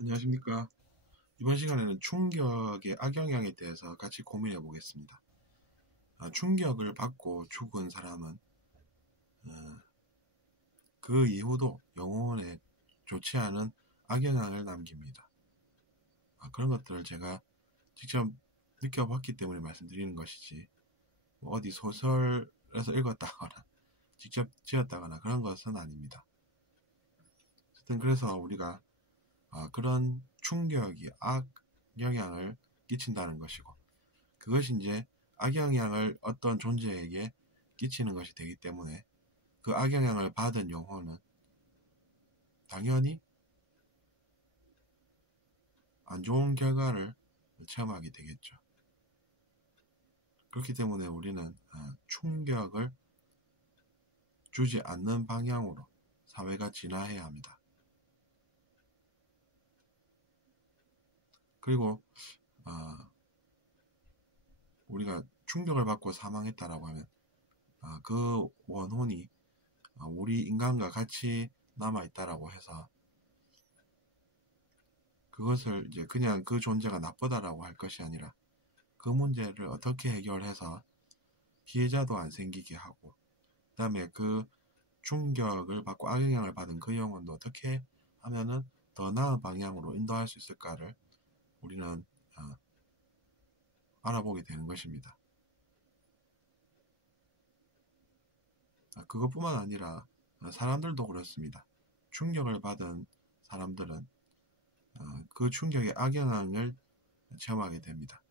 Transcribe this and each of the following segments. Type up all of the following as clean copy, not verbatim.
안녕하십니까. 이번 시간에는 충격의 악영향에 대해서 같이 고민해 보겠습니다. 충격을 받고 죽은 사람은 그 이후도 영혼에 좋지 않은 악영향을 남깁니다. 그런 것들을 제가 직접 느껴봤기 때문에 말씀드리는 것이지, 어디 소설에서 읽었다거나 직접 지었다거나 그런 것은 아닙니다. 어쨌든 그래서 우리가 그런 충격이 악영향을 끼친다는 것이고, 그것이 이제 악영향을 어떤 존재에게 끼치는 것이 되기 때문에 그 악영향을 받은 영혼은 당연히 안 좋은 결과를 체험하게 되겠죠. 그렇기 때문에 우리는 충격을 주지 않는 방향으로 사회가 진화해야 합니다. 그리고 우리가 충격을 받고 사망했다라고 하면 그 원혼이 우리 인간과 같이 남아있다라고 해서 그것을 이제 그냥 그 존재가 나쁘다라고 할 것이 아니라, 그 문제를 어떻게 해결해서 피해자도 안 생기게 하고, 그 다음에 그 충격을 받고 악영향을 받은 그 영혼도 어떻게 하면은 더 나은 방향으로 인도할 수 있을까를 우리는 알아보게 되는 것입니다. 그것뿐만 아니라 사람들도 그렇습니다. 충격을 받은 사람들은 그 충격의 악영향을 체험하게 됩니다.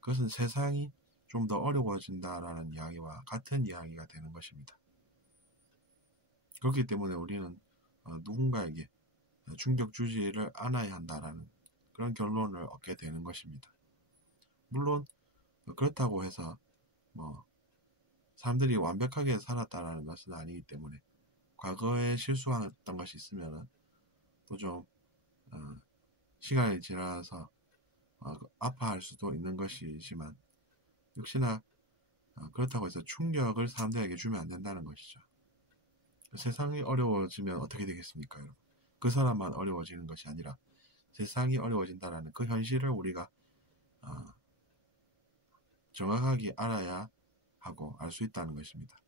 그것은 세상이 좀 더 어려워진다라는 이야기와 같은 이야기가 되는 것입니다. 그렇기 때문에 우리는 누군가에게 충격 주지를 않아야 한다라는 그런 결론을 얻게 되는 것입니다. 물론 그렇다고 해서 사람들이 완벽하게 살았다라는 것은 아니기 때문에, 과거에 실수했던 것이 있으면 또 좀 시간이 지나서 아파할 수도 있는 것이지만, 역시나 그렇다고 해서 충격을 사람들에게 주면 안 된다는 것이죠. 세상이 어려워지면 어떻게 되겠습니까, 여러분? 그 사람만 어려워지는 것이 아니라 세상이 어려워진다라는 그 현실을 우리가 정확하게 알아야 하고 알 수 있다는 것입니다.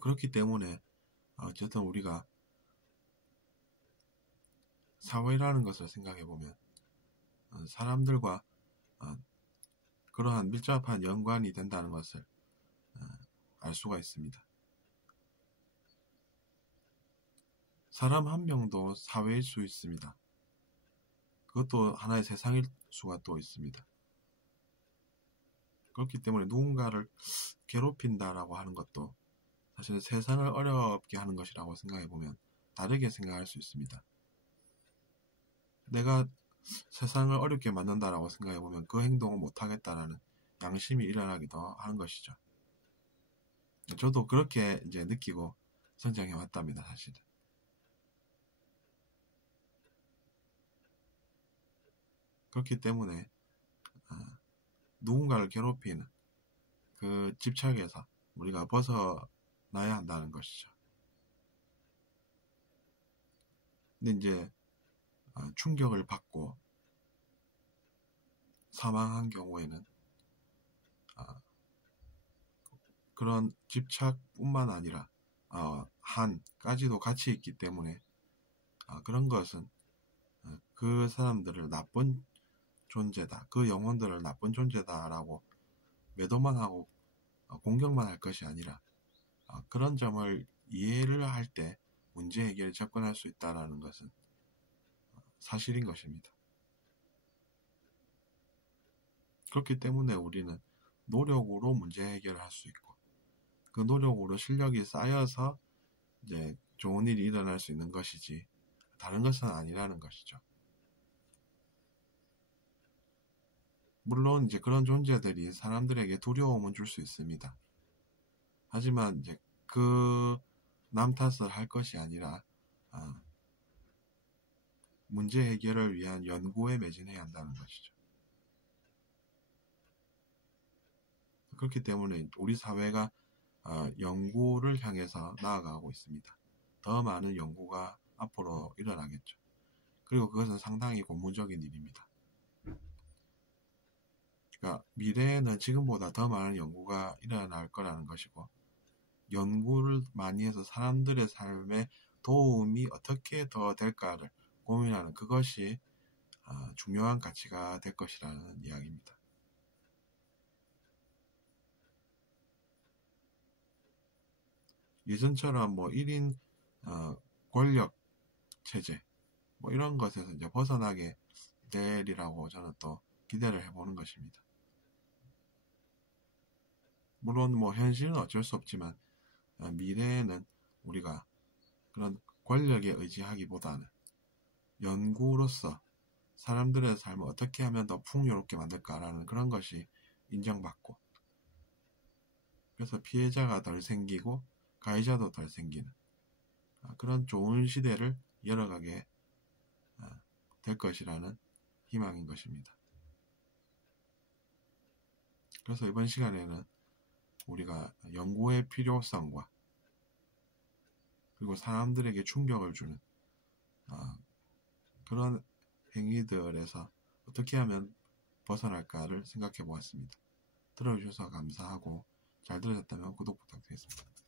그렇기 때문에 어쨌든 우리가 사회라는 것을 생각해 보면 사람들과 그러한 밀접한 연관이 된다는 것을 알 수가 있습니다. 사람 한 명도 사회일 수 있습니다. 그것도 하나의 세상일 수가 또 있습니다. 그렇기 때문에 누군가를 괴롭힌다라고 하는 것도 사실 세상을 어렵게 하는 것이라고 생각해 보면 다르게 생각할 수 있습니다. 내가 세상을 어렵게 만든다라고 생각해 보면 그 행동을 못하겠다라는 양심이 일어나기도 하는 것이죠. 저도 그렇게 이제 느끼고 성장해 왔답니다, 사실은. 그렇기 때문에 누군가를 괴롭히는 그 집착에서 우리가 벗어나야 한다는 것이죠. 근데 이제 충격을 받고 사망한 경우에는 그런 집착뿐만 아니라 한까지도 같이 있기 때문에 그런 것은 그 사람들을 나쁜 존재다, 그 영혼들을 나쁜 존재다라고 매도만 하고 공격만 할 것이 아니라 그런 점을 이해를 할 때 문제 해결에 접근할 수 있다는 것은 사실인 것입니다. 그렇기 때문에 우리는 노력으로 문제 해결을 할 수 있고, 그 노력으로 실력이 쌓여서 이제 좋은 일이 일어날 수 있는 것이지 다른 것은 아니라는 것이죠. 물론 이제 그런 존재들이 사람들에게 두려움은 줄 수 있습니다. 하지만 이제 그 남 탓을 할 것이 아니라 문제 해결을 위한 연구에 매진해야 한다는 것이죠. 그렇기 때문에 우리 사회가 연구를 향해서 나아가고 있습니다. 더 많은 연구가 앞으로 일어나겠죠. 그리고 그것은 상당히 고무적인 일입니다. 그러니까 미래에는 지금보다 더 많은 연구가 일어날 거라는 것이고, 연구를 많이 해서 사람들의 삶에 도움이 어떻게 더 될까를 고민하는 그것이 중요한 가치가 될 것이라는 이야기입니다. 예전처럼 뭐 1인 권력 체제 뭐 이런 것에서 이제 벗어나게 되리라고 저는 또 기대를 해보는 것입니다. 물론 뭐 현실은 어쩔 수 없지만 미래에는 우리가 그런 권력에 의지하기보다는 연구로서 사람들의 삶을 어떻게 하면 더 풍요롭게 만들까라는 그런 것이 인정받고, 그래서 피해자가 덜 생기고 가해자도 덜 생기는 그런 좋은 시대를 열어가게 될 것이라는 희망인 것입니다. 그래서 이번 시간에는 우리가 연구의 필요성과 그리고 사람들에게 충격을 주는 그런 행위들에서 어떻게 하면 벗어날까를 생각해 보았습니다. 들어주셔서 감사하고 잘 들으셨다면 구독 부탁드리겠습니다.